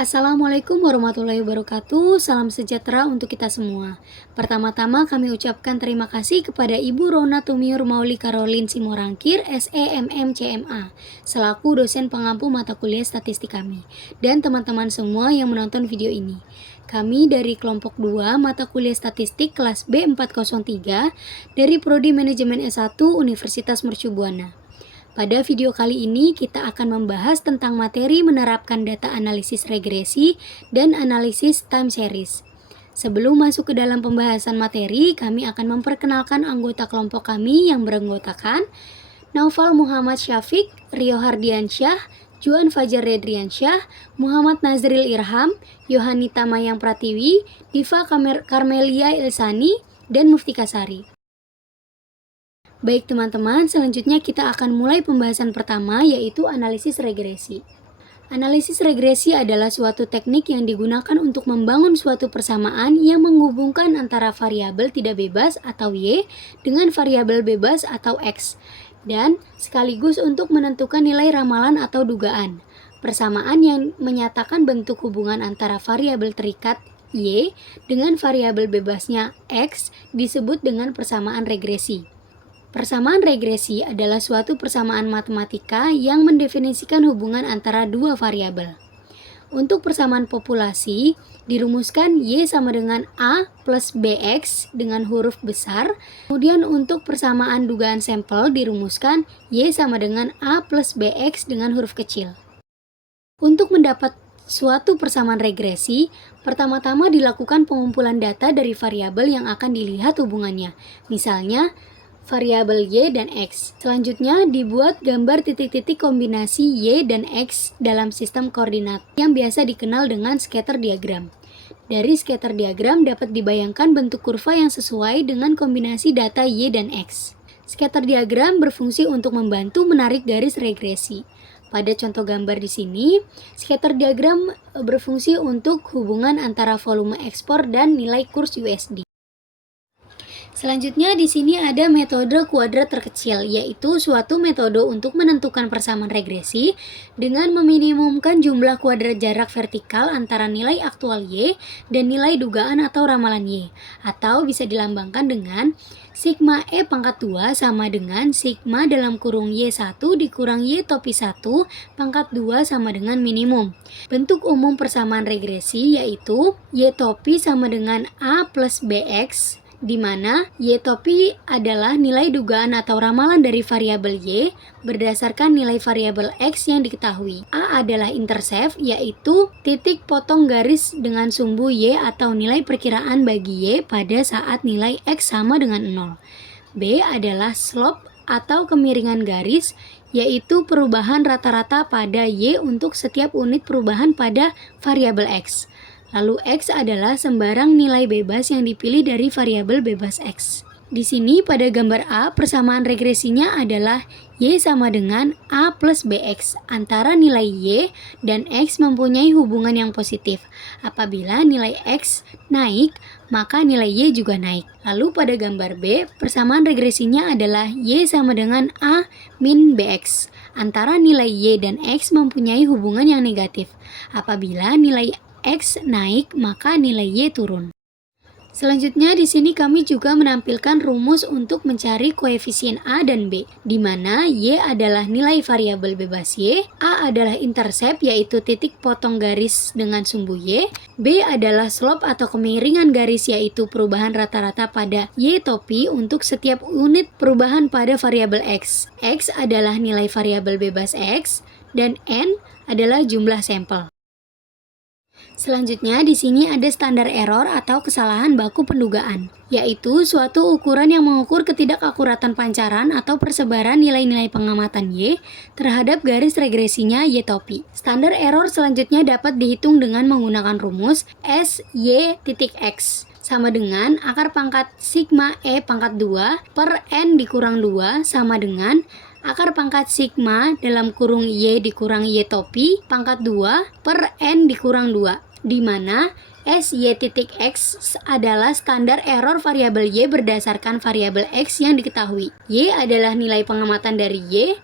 Assalamualaikum warahmatullahi wabarakatuh. Salam sejahtera untuk kita semua. Pertama-tama kami ucapkan terima kasih kepada Ibu Rona Tumiur Mauli Karolin Simorangkir, SEMM CMA, selaku dosen pengampu mata kuliah statistik kami, dan teman-teman semua yang menonton video ini. Kami dari kelompok 2 mata kuliah statistik kelas B403 dari Prodi Manajemen S1 Universitas Mercu Buana. Pada video kali ini kita akan membahas tentang materi menerapkan data analisis regresi dan analisis time series. Sebelum masuk ke dalam pembahasan materi, kami akan memperkenalkan anggota kelompok kami yang beranggotakan Naufal Muhammad Syafiq, Rio Hardiansyah, Juan Fajar Redriansyah, Muhammad Nazril Irham, Yohanita Mayang Pratiwi, Diva Karmelia Ilsani, dan Muftika Sari. Baik teman-teman, selanjutnya kita akan mulai pembahasan pertama, yaitu analisis regresi. Analisis regresi adalah suatu teknik yang digunakan untuk membangun suatu persamaan yang menghubungkan antara variabel tidak bebas atau Y dengan variabel bebas atau X, dan sekaligus untuk menentukan nilai ramalan atau dugaan. Persamaan yang menyatakan bentuk hubungan antara variabel terikat Y dengan variabel bebasnya X disebut dengan persamaan regresi. Persamaan regresi adalah suatu persamaan matematika yang mendefinisikan hubungan antara dua variabel. Untuk persamaan populasi, dirumuskan Y sama dengan A plus BX dengan huruf besar. Kemudian untuk persamaan dugaan sampel, dirumuskan Y sama dengan A plus BX dengan huruf kecil. Untuk mendapat suatu persamaan regresi, pertama-tama dilakukan pengumpulan data dari variabel yang akan dilihat hubungannya. Misalnya, variabel Y dan X. Selanjutnya dibuat gambar titik-titik kombinasi Y dan X dalam sistem koordinat yang biasa dikenal dengan scatter diagram. Dari scatter diagram dapat dibayangkan bentuk kurva yang sesuai dengan kombinasi data Y dan X. Scatter diagram berfungsi untuk membantu menarik garis regresi. Pada contoh gambar di sini, scatter diagram berfungsi untuk hubungan antara volume ekspor dan nilai kurs USD. Selanjutnya di sini ada metode kuadrat terkecil, yaitu suatu metode untuk menentukan persamaan regresi dengan meminimumkan jumlah kuadrat jarak vertikal antara nilai aktual Y dan nilai dugaan atau ramalan Y, atau bisa dilambangkan dengan sigma E pangkat 2 sama dengan sigma dalam kurung Y1 dikurang Y topi 1 pangkat 2 sama dengan minimum. Bentuk umum persamaan regresi yaitu Y topi sama dengan A plus BX, di mana Y topi adalah nilai dugaan atau ramalan dari variabel Y berdasarkan nilai variabel X yang diketahui. A adalah intercept, yaitu titik potong garis dengan sumbu Y atau nilai perkiraan bagi Y pada saat nilai X sama dengan 0. B adalah slope atau kemiringan garis, yaitu perubahan rata-rata pada Y untuk setiap unit perubahan pada variabel X. Lalu X adalah sembarang nilai bebas yang dipilih dari variabel bebas X. Di sini pada gambar A, persamaan regresinya adalah Y sama dengan A plus BX, antara nilai Y dan X mempunyai hubungan yang positif. Apabila nilai X naik, maka nilai Y juga naik. Lalu pada gambar B, persamaan regresinya adalah Y sama dengan A min BX, antara nilai Y dan X mempunyai hubungan yang negatif. Apabila nilai X naik, maka nilai Y turun. Selanjutnya di sini kami juga menampilkan rumus untuk mencari koefisien A dan B, di mana Y adalah nilai variabel bebas Y, A adalah intercept yaitu titik potong garis dengan sumbu Y, B adalah slope atau kemiringan garis yaitu perubahan rata-rata pada Y topi untuk setiap unit perubahan pada variabel X. X adalah nilai variabel bebas X dan N adalah jumlah sampel. Selanjutnya di sini ada standar error atau kesalahan baku pendugaan, yaitu suatu ukuran yang mengukur ketidakakuratan pancaran atau persebaran nilai-nilai pengamatan Y terhadap garis regresinya Y topi. Standar error selanjutnya dapat dihitung dengan menggunakan rumus SY.X sama dengan akar pangkat sigma E pangkat 2 per N dikurang 2 sama dengan akar pangkat sigma dalam kurung Y dikurang Y topi pangkat 2 per N dikurang 2, di mana SY.X adalah standar error variabel Y berdasarkan variabel X yang diketahui. Y adalah nilai pengamatan dari Y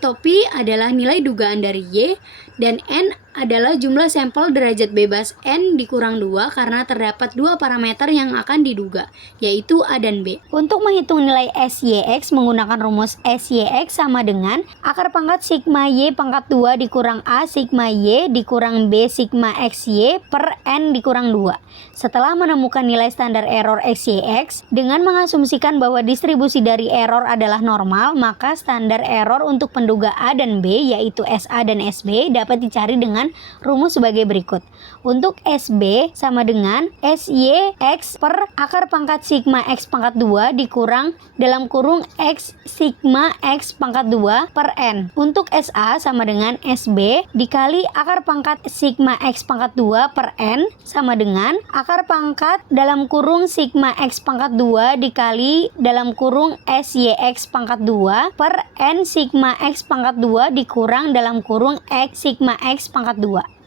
topi adalah nilai dugaan dari Y, dan N adalah jumlah sampel derajat bebas N dikurang 2 karena terdapat dua parameter yang akan diduga, yaitu A dan B. Untuk menghitung nilai SYX menggunakan rumus SYX sama dengan akar pangkat sigma Y pangkat 2 dikurang A sigma Y dikurang B sigma XY per N dikurang 2. Setelah menemukan nilai standar error SYX, dengan mengasumsikan bahwa distribusi dari error adalah normal, maka standar error untuk penduga A dan B, yaitu SA dan SB, dapat dicari dengan rumus sebagai berikut. Untuk SB sama dengan SYX per akar pangkat sigma X pangkat 2 dikurang dalam kurung X sigma X pangkat 2 per N. Untuk SA sama dengan SB dikali akar pangkat sigma X pangkat 2 per N sama dengan akar pangkat dalam kurung sigma X pangkat 2 dikali dalam kurung SYX pangkat 2 per N sigma X pangkat 2 dikurang dalam kurung X sigma X pangkat 2.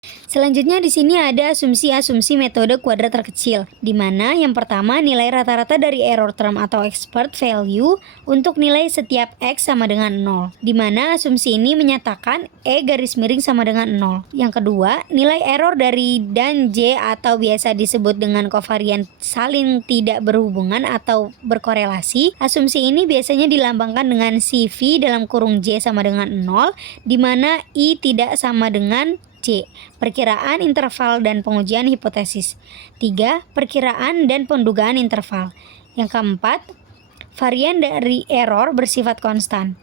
Selanjutnya di sini ada asumsi-asumsi metode kuadrat terkecil, di mana yang pertama nilai rata-rata dari error term atau expert value untuk nilai setiap X sama dengan 0, di mana asumsi ini menyatakan E garis miring sama dengan 0. Yang kedua, nilai error dari dan J atau biasa disebut dengan kovarian saling tidak berhubungan atau berkorelasi. Asumsi ini biasanya dilambangkan dengan CV dalam kurung J sama dengan 0, di mana I tidak sama dengan C. Perkiraan interval dan pengujian hipotesis. 3. Perkiraan dan pendugaan interval. Yang keempat, varian dari error bersifat konstan.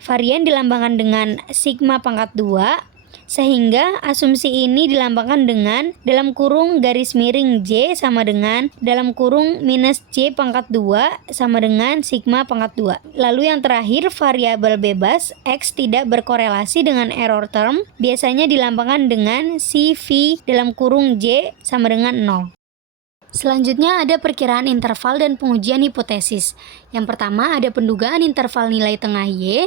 Varian dilambangkan dengan sigma pangkat 2, sehingga asumsi ini dilambangkan dengan dalam kurung garis miring J sama dengan dalam kurung minus J pangkat 2 sama dengan sigma pangkat 2. Lalu yang terakhir, variabel bebas X tidak berkorelasi dengan error term biasanya dilambangkan dengan CV dalam kurung J sama dengan 0. Selanjutnya ada perkiraan interval dan pengujian hipotesis. Yang pertama ada pendugaan interval nilai tengah Y,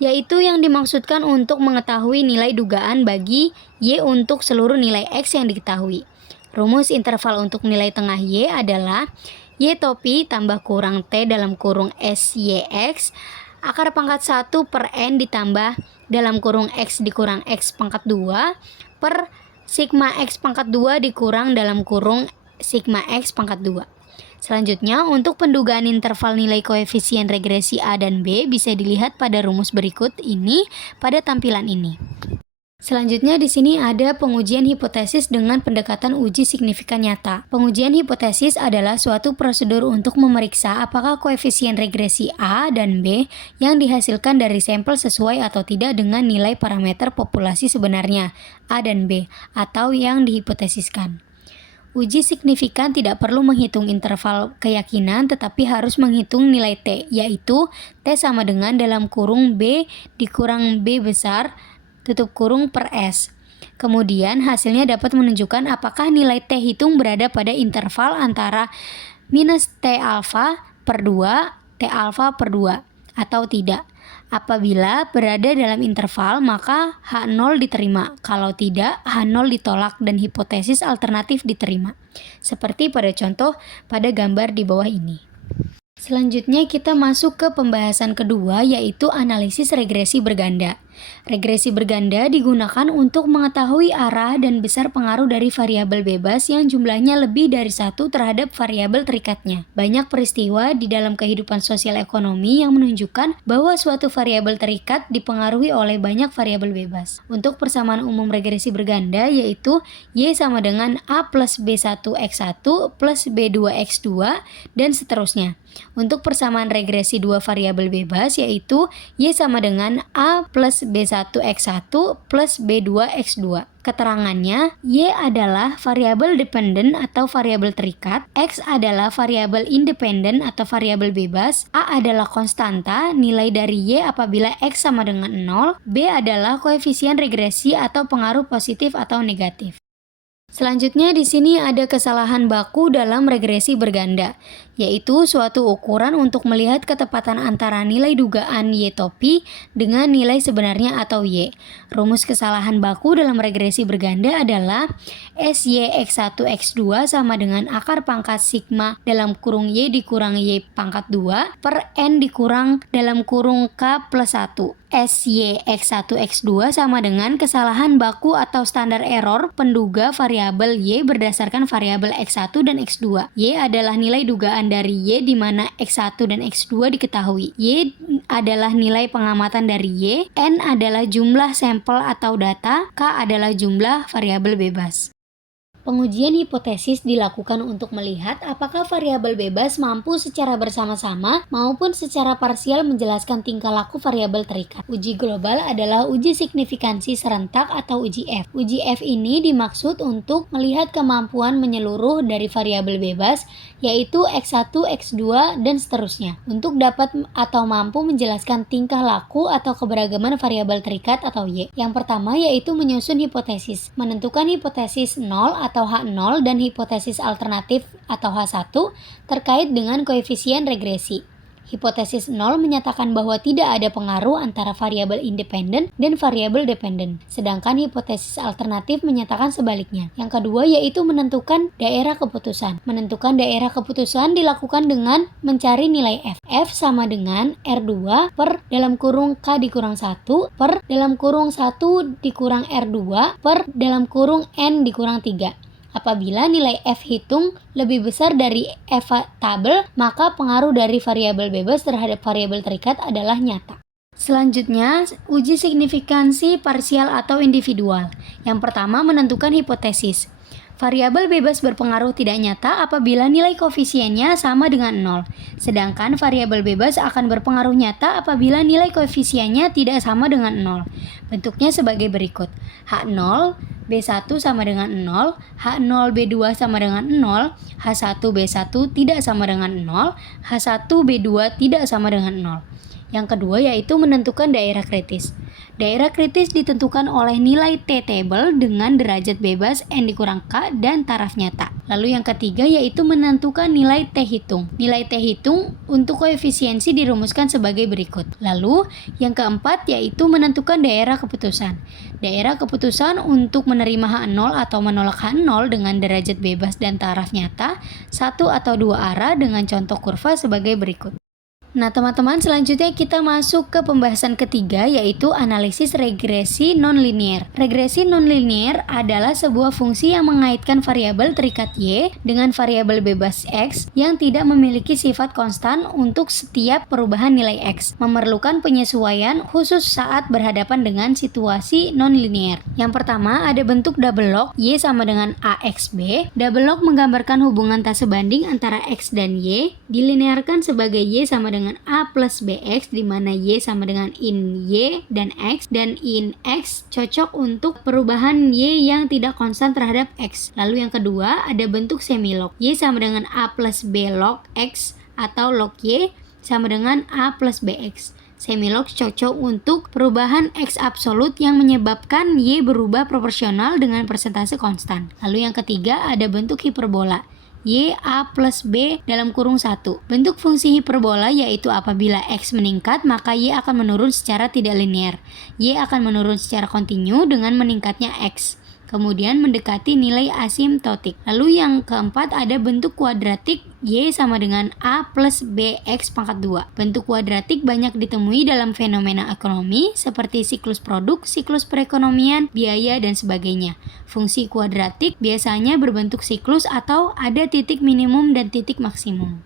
yaitu yang dimaksudkan untuk mengetahui nilai dugaan bagi Y untuk seluruh nilai X yang diketahui. Rumus interval untuk nilai tengah Y adalah Y topi tambah kurang T dalam kurung SYX akar pangkat 1 per N ditambah dalam kurung X dikurang X pangkat 2 per sigma X pangkat 2 dikurang dalam kurung sigma X pangkat 2. Selanjutnya, untuk pendugaan interval nilai koefisien regresi A dan B bisa dilihat pada rumus berikut ini pada tampilan ini. Selanjutnya di sini ada pengujian hipotesis dengan pendekatan uji signifikan nyata. Pengujian hipotesis adalah suatu prosedur untuk memeriksa apakah koefisien regresi A dan B yang dihasilkan dari sampel sesuai atau tidak dengan nilai parameter populasi sebenarnya A dan B atau yang dihipotesiskan. Uji signifikan tidak perlu menghitung interval keyakinan tetapi harus menghitung nilai T, yaitu T sama dengan dalam kurung B dikurang B besar tutup kurung per S. Kemudian hasilnya dapat menunjukkan apakah nilai T hitung berada pada interval antara minus T alfa per 2 T alfa per 2 atau tidak. Apabila berada dalam interval, maka H0 diterima. Kalau tidak, H0 ditolak dan hipotesis alternatif diterima. Seperti pada contoh pada gambar di bawah ini. Selanjutnya kita masuk ke pembahasan kedua, yaitu analisis regresi berganda. Regresi berganda digunakan untuk mengetahui arah dan besar pengaruh dari variabel bebas yang jumlahnya lebih dari satu terhadap variabel terikatnya. Banyak peristiwa di dalam kehidupan sosial ekonomi yang menunjukkan bahwa suatu variabel terikat dipengaruhi oleh banyak variabel bebas. Untuk persamaan umum regresi berganda yaitu Y sama dengan A plus B1X1 plus B2X2 dan seterusnya. Untuk persamaan regresi dua variabel bebas yaitu Y sama dengan A plus B1X1 plus B2X2. Keterangannya, Y adalah variabel dependen atau variabel terikat, X adalah variabel independen atau variabel bebas, A adalah konstanta, nilai dari Y apabila X sama dengan 0, B adalah koefisien regresi atau pengaruh positif atau negatif. Selanjutnya di sini ada kesalahan baku dalam regresi berganda, yaitu suatu ukuran untuk melihat ketepatan antara nilai dugaan Y topi dengan nilai sebenarnya atau Y. Rumus kesalahan baku dalam regresi berganda adalah SY X1 X2 sama dengan akar pangkat sigma dalam kurung Y dikurang Y pangkat 2 per N dikurang dalam kurung K plus 1. SY X1 X2 sama dengan kesalahan baku atau standar error penduga variabel Y berdasarkan variabel X1 dan X2. Y adalah nilai dugaan dari Y di mana X1 dan X2 diketahui. Y adalah nilai pengamatan dari Y, N adalah jumlah sampel atau data, K adalah jumlah variabel bebas. Pengujian hipotesis dilakukan untuk melihat apakah variabel bebas mampu secara bersama-sama maupun secara parsial menjelaskan tingkah laku variabel terikat. Uji global adalah uji signifikansi serentak atau uji F. Uji F ini dimaksud untuk melihat kemampuan menyeluruh dari variabel bebas, yaitu X1, X2, dan seterusnya, untuk dapat atau mampu menjelaskan tingkah laku atau keberagaman variabel terikat atau Y. Yang pertama yaitu menyusun hipotesis, menentukan hipotesis 0 atau H0 dan hipotesis alternatif atau H1 terkait dengan koefisien regresi. Hipotesis 0 menyatakan bahwa tidak ada pengaruh antara variabel independen dan variabel dependen, sedangkan hipotesis alternatif menyatakan sebaliknya. Yang kedua yaitu menentukan daerah keputusan. Menentukan daerah keputusan dilakukan dengan mencari nilai F. F sama dengan R2 per dalam kurung K dikurang 1 per dalam kurung 1 dikurang R2 per dalam kurung N dikurang 3. Apabila nilai F hitung lebih besar dari F tabel, maka pengaruh dari variabel bebas terhadap variabel terikat adalah nyata. Selanjutnya, uji signifikansi parsial atau individual. Yang pertama, menentukan hipotesis. Variabel bebas berpengaruh tidak nyata apabila nilai koefisiennya sama dengan 0. Sedangkan variabel bebas akan berpengaruh nyata apabila nilai koefisiennya tidak sama dengan 0. Bentuknya sebagai berikut. H0 B1 sama dengan 0, H0 B2 sama dengan 0, H1 B1 tidak sama dengan 0, H1 B2 tidak sama dengan 0. Yang kedua yaitu menentukan daerah kritis. Daerah kritis ditentukan oleh nilai T-table dengan derajat bebas N dikurang K dan taraf nyata. Lalu yang ketiga yaitu menentukan nilai T-hitung. Nilai T-hitung untuk koefisiensi dirumuskan sebagai berikut. Lalu yang keempat yaitu menentukan daerah keputusan. Daerah keputusan untuk menerima H0 atau menolak H0 dengan derajat bebas dan taraf nyata, satu atau dua arah dengan contoh kurva sebagai berikut. Nah teman-teman, selanjutnya kita masuk ke pembahasan ketiga yaitu analisis regresi nonlinear. Regresi nonlinear adalah sebuah fungsi yang mengaitkan variabel terikat Y dengan variabel bebas X yang tidak memiliki sifat konstan untuk setiap perubahan nilai X, memerlukan penyesuaian khusus saat berhadapan dengan situasi nonlinear. Yang pertama ada bentuk double log Y sama dengan AXB. Double log menggambarkan hubungan tak sebanding antara X dan Y, dilinearkan sebagai Y sama dengan A plus BX di mana Y sama dengan in Y dan in X cocok untuk perubahan Y yang tidak konstan terhadap X. Lalu yang kedua ada bentuk semilog Y sama dengan A plus B log X atau log Y sama dengan A plus BX. Semilog cocok untuk perubahan X absolut yang menyebabkan Y berubah proporsional dengan persentase konstan. Lalu yang ketiga ada bentuk hiperbola Y A plus B dalam kurung 1. Bentuk fungsi hiperbola yaitu apabila X meningkat maka Y akan menurun secara tidak linear. Y akan menurun secara kontinu dengan meningkatnya X, kemudian mendekati nilai asimptotik. Lalu yang keempat ada bentuk kuadratik Y sama dengan A plus BX pangkat 2. Bentuk kuadratik banyak ditemui dalam fenomena ekonomi seperti siklus produk, siklus perekonomian, biaya, dan sebagainya. Fungsi kuadratik biasanya berbentuk siklus atau ada titik minimum dan titik maksimum.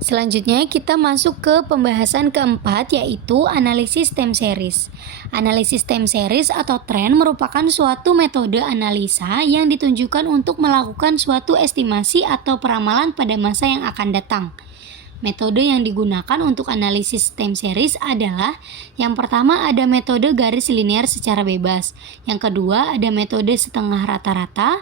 Selanjutnya kita masuk ke pembahasan keempat yaitu analisis time series. Analisis time series atau tren merupakan suatu metode analisa yang ditunjukkan untuk melakukan suatu estimasi atau peramalan pada masa yang akan datang. Metode yang digunakan untuk analisis time series adalah yang pertama ada metode garis linear secara bebas, yang kedua ada metode setengah rata-rata,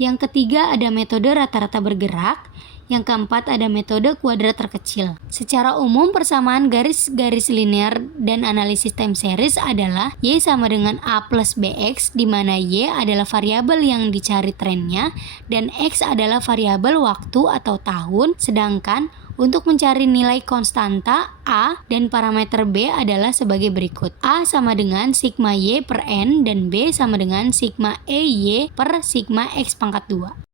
yang ketiga ada metode rata-rata bergerak, Yang keempat ada metode kuadrat terkecil. Secara umum persamaan garis-garis linear dan analisis time series adalah Y sama dengan A plus BX, di mana Y adalah variabel yang dicari trennya dan X adalah variabel waktu atau tahun, sedangkan untuk mencari nilai konstanta A dan parameter B adalah sebagai berikut. A sama dengan sigma Y per N dan B sama dengan sigma EY per sigma X pangkat 2.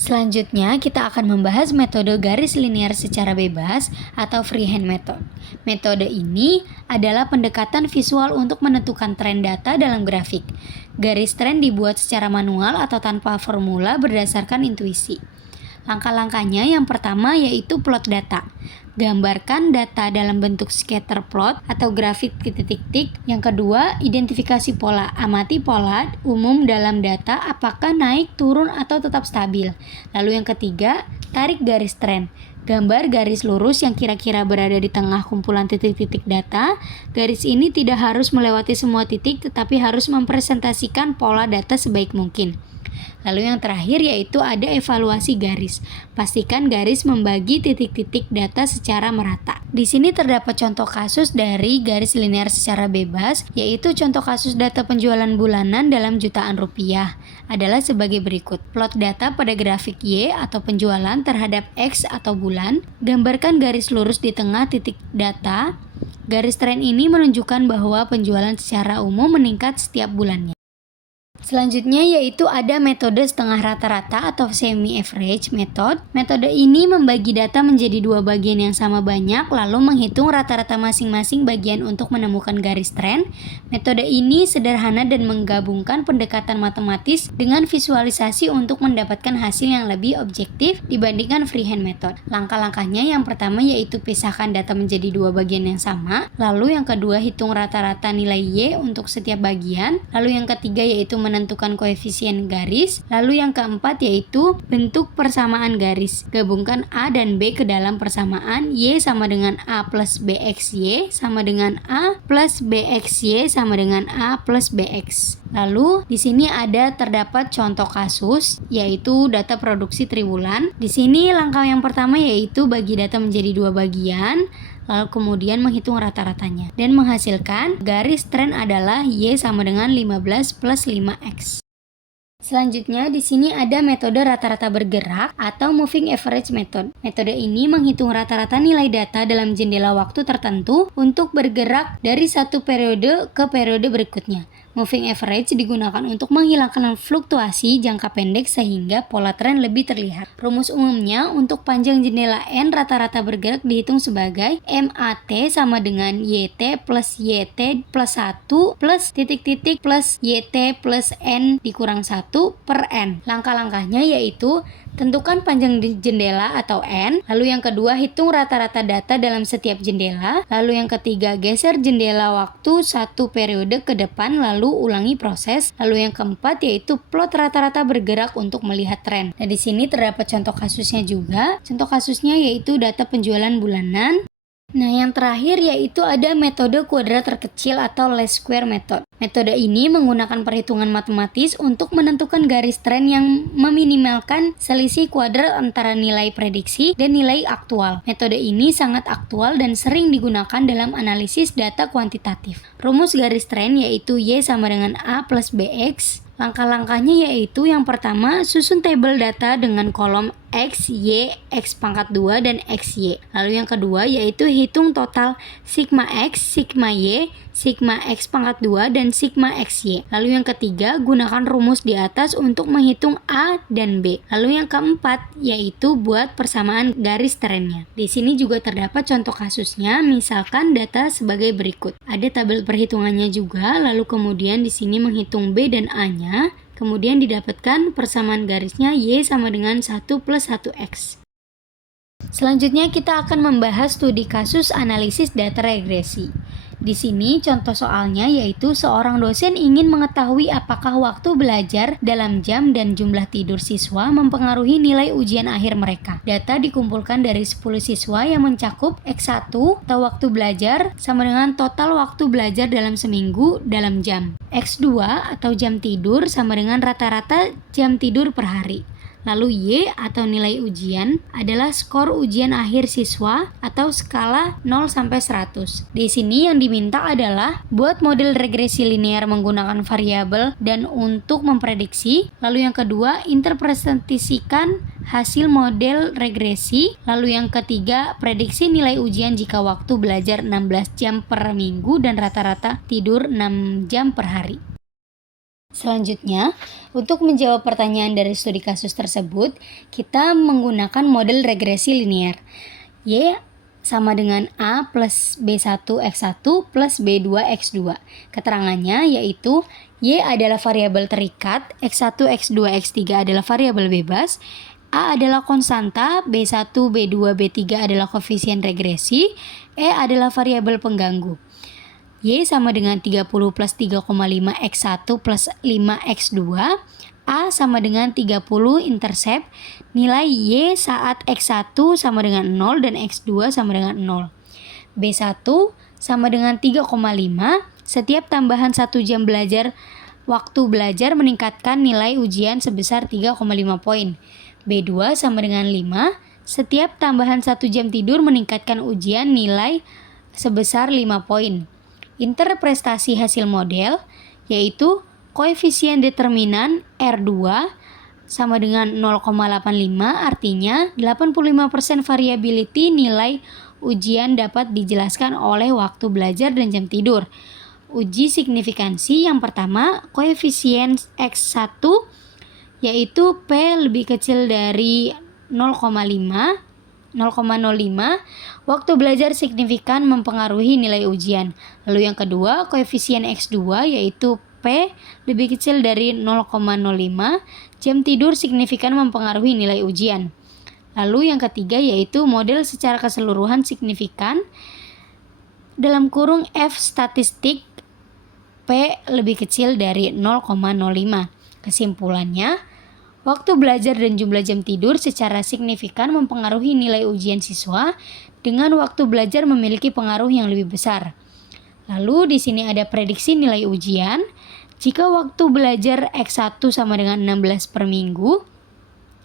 Selanjutnya, kita akan membahas metode garis linear secara bebas atau freehand method. Metode ini adalah pendekatan visual untuk menentukan tren data dalam grafik. Garis tren dibuat secara manual atau tanpa formula berdasarkan intuisi. Langkah-langkahnya yang pertama yaitu plot data. Gambarkan data dalam bentuk scatter plot atau grafik titik-titik. Yang kedua, identifikasi pola. Amati pola umum dalam data apakah naik, turun, atau tetap stabil. Lalu yang ketiga, tarik garis tren. Gambar garis lurus yang kira-kira berada di tengah kumpulan titik-titik data. Garis ini tidak harus melewati semua titik tetapi harus mempresentasikan pola data sebaik mungkin. Lalu yang terakhir yaitu ada evaluasi garis. Pastikan garis membagi titik-titik data secara merata. Di sini terdapat contoh kasus dari garis linear secara bebas, yaitu contoh kasus data penjualan bulanan dalam jutaan rupiah adalah sebagai berikut. Plot data pada grafik Y atau penjualan terhadap X atau bulan. Gambarkan garis lurus di tengah titik data. Garis tren ini menunjukkan bahwa penjualan secara umum meningkat setiap bulannya. Selanjutnya yaitu ada metode setengah rata-rata atau semi-average method. Metode ini membagi data menjadi dua bagian yang sama banyak lalu menghitung rata-rata masing-masing bagian untuk menemukan garis tren. Metode ini sederhana dan menggabungkan pendekatan matematis dengan visualisasi untuk mendapatkan hasil yang lebih objektif dibandingkan freehand method. Langkah-langkahnya yang pertama yaitu pisahkan data menjadi dua bagian yang sama. Lalu yang kedua hitung rata-rata nilai Y untuk setiap bagian. Lalu yang ketiga yaitu menentukan koefisien garis. Lalu yang keempat yaitu bentuk persamaan garis. Gabungkan A dan B ke dalam persamaan. Y sama dengan A plus BXY sama dengan A plus BXY sama dengan A plus BX. Lalu di sini terdapat contoh kasus yaitu data produksi triwulan. Di sini langkah yang pertama yaitu bagi data menjadi dua bagian. Lalu kemudian menghitung rata-ratanya dan menghasilkan garis tren adalah Y sama dengan 15 plus 5X. Selanjutnya di sini ada metode rata-rata bergerak atau moving average method. Metode ini menghitung rata-rata nilai data dalam jendela waktu tertentu untuk bergerak dari satu periode ke periode berikutnya. Moving average digunakan untuk menghilangkan fluktuasi jangka pendek sehingga pola tren lebih terlihat. Rumus umumnya untuk panjang jendela N rata-rata bergerak dihitung sebagai MAT sama dengan YT plus YT plus 1 plus titik-titik plus YT plus N dikurang 1 per N. Langkah-langkahnya yaitu tentukan panjang jendela atau N. Lalu yang kedua hitung rata-rata data dalam setiap jendela. Lalu yang ketiga geser jendela waktu satu periode ke depan lalu ulangi proses. Lalu yang keempat yaitu plot rata-rata bergerak untuk melihat tren. Dan di sini terdapat contoh kasusnya juga. Contoh kasusnya yaitu data penjualan bulanan. Nah, yang terakhir yaitu ada metode kuadrat terkecil atau least square method. Metode ini menggunakan perhitungan matematis untuk menentukan garis tren yang meminimalkan selisih kuadrat antara nilai prediksi dan nilai aktual. Metode ini sangat aktual dan sering digunakan dalam analisis data kuantitatif. Rumus garis tren yaitu Y sama dengan A plus BX. Langkah-langkahnya yaitu yang pertama, susun tabel data dengan kolom X, Y, X pangkat 2, dan XY. Lalu yang kedua yaitu hitung total sigma X, sigma Y, sigma X pangkat 2, dan sigma XY. Lalu yang ketiga, gunakan rumus di atas untuk menghitung A dan B. Lalu yang keempat yaitu buat persamaan garis trennya. Di sini juga terdapat contoh kasusnya, misalkan data sebagai berikut. Ada tabel perhitungannya juga, lalu kemudian di sini menghitung B dan A-nya. Kemudian didapatkan persamaan garisnya Y sama dengan 1 plus 1X. Selanjutnya kita akan membahas studi kasus analisis data regresi. Di sini contoh soalnya yaitu seorang dosen ingin mengetahui apakah waktu belajar dalam jam dan jumlah tidur siswa mempengaruhi nilai ujian akhir mereka. Data dikumpulkan dari 10 siswa yang mencakup X1 atau waktu belajar sama dengan total waktu belajar dalam seminggu dalam jam. X2 atau jam tidur sama dengan rata-rata jam tidur per hari. Lalu Y atau nilai ujian adalah skor ujian akhir siswa atau skala 0 sampai 100. Di sini yang diminta adalah buat model regresi linear menggunakan variabel dan untuk memprediksi. Lalu yang kedua, interpretasikan hasil model regresi. Lalu yang ketiga, prediksi nilai ujian jika waktu belajar 16 jam per minggu dan rata-rata tidur 6 jam per hari. Selanjutnya, untuk menjawab pertanyaan dari studi kasus tersebut, kita menggunakan model regresi linear. Y sama dengan A plus B1X1 plus B2X2. Keterangannya yaitu Y adalah variabel terikat, X1, X2, X3 adalah variabel bebas, A adalah konstanta, B1, B2, B3 adalah koefisien regresi, E adalah variabel pengganggu. Y sama dengan 30 plus 3,5 X1 plus 5X2. A sama dengan 30 intercept. Nilai Y saat X1 sama dengan 0 dan X2 sama dengan 0. B1 sama dengan 3,5. Setiap tambahan 1 jam belajar, waktu belajar meningkatkan nilai ujian sebesar 3,5 poin. B2 sama dengan 5. Setiap tambahan 1 jam tidur meningkatkan ujian nilai sebesar 5 poin. Interpretasi hasil model yaitu koefisien determinan R2 sama dengan 0,85, artinya 85% variability nilai ujian dapat dijelaskan oleh waktu belajar dan jam tidur. Uji signifikansi yang pertama, koefisien X1 yaitu P lebih kecil dari 0,05, waktu belajar signifikan mempengaruhi nilai ujian. Lalu yang kedua, koefisien X2 yaitu P lebih kecil dari 0,05, jam tidur signifikan mempengaruhi nilai ujian. Lalu yang ketiga yaitu model secara keseluruhan signifikan dalam kurung F statistik P lebih kecil dari 0,05. Kesimpulannya, waktu belajar dan jumlah jam tidur secara signifikan mempengaruhi nilai ujian siswa, dengan waktu belajar memiliki pengaruh yang lebih besar. Lalu di sini ada prediksi nilai ujian. Jika waktu belajar X1 sama dengan 16 per minggu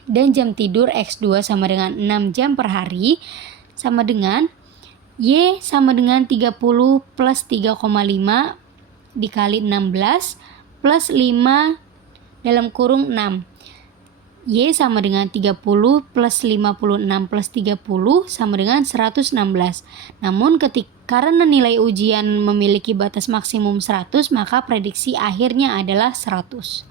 dan jam tidur X2 sama dengan 6 jam per hari, sama dengan Y sama dengan 30 plus 3,5 dikali 16 plus 5 dalam kurung 6. Y sama dengan 30 plus 56 plus 30 sama dengan 116. Namun karena nilai ujian memiliki batas maksimum 100, maka prediksi akhirnya adalah 100.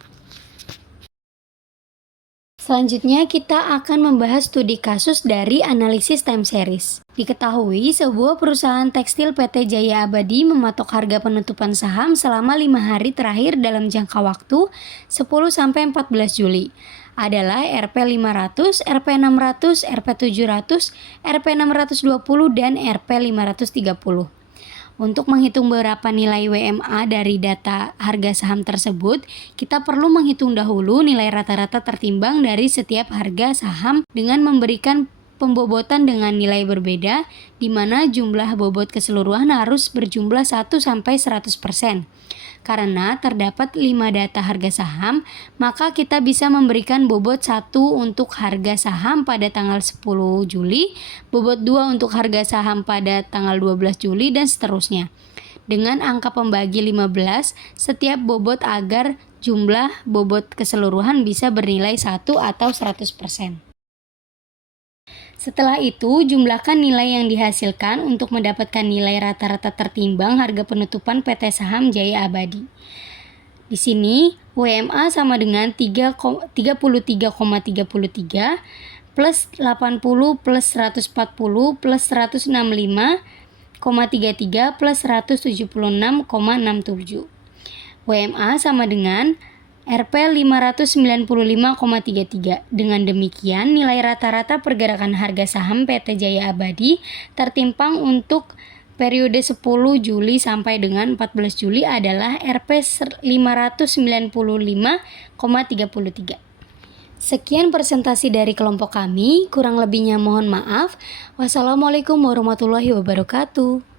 Selanjutnya kita akan membahas studi kasus dari analisis time series. Diketahui sebuah perusahaan tekstil PT Jaya Abadi mematok harga penutupan saham selama 5 hari terakhir dalam jangka waktu 10-14 Juli. Adalah Rp500, Rp600, Rp700, Rp620, dan Rp530. Untuk menghitung berapa nilai WMA dari data harga saham tersebut, kita perlu menghitung dahulu nilai rata-rata tertimbang dari setiap harga saham dengan memberikan pembobotan dengan nilai berbeda, di mana jumlah bobot keseluruhan harus berjumlah 1-100%. Karena terdapat 5 data harga saham, maka kita bisa memberikan bobot 1 untuk harga saham pada tanggal 10 Juli, bobot 2 untuk harga saham pada tanggal 12 Juli, dan seterusnya. Dengan angka pembagi 15 setiap bobot agar jumlah bobot keseluruhan bisa bernilai 1 atau 100%. Setelah itu, jumlahkan nilai yang dihasilkan untuk mendapatkan nilai rata-rata tertimbang harga penutupan PT Saham Jaya Abadi. Di sini, WMA sama dengan 33,33 plus 80 plus 140 plus 165,33 plus 176,67. WMA sama dengan Rp595,33. Dengan demikian, nilai rata-rata pergerakan harga saham PT Jaya Abadi tertimbang untuk periode 10 Juli sampai dengan 14 Juli adalah Rp595,33. Sekian presentasi dari kelompok kami, kurang lebihnya mohon maaf. Wassalamualaikum warahmatullahi wabarakatuh.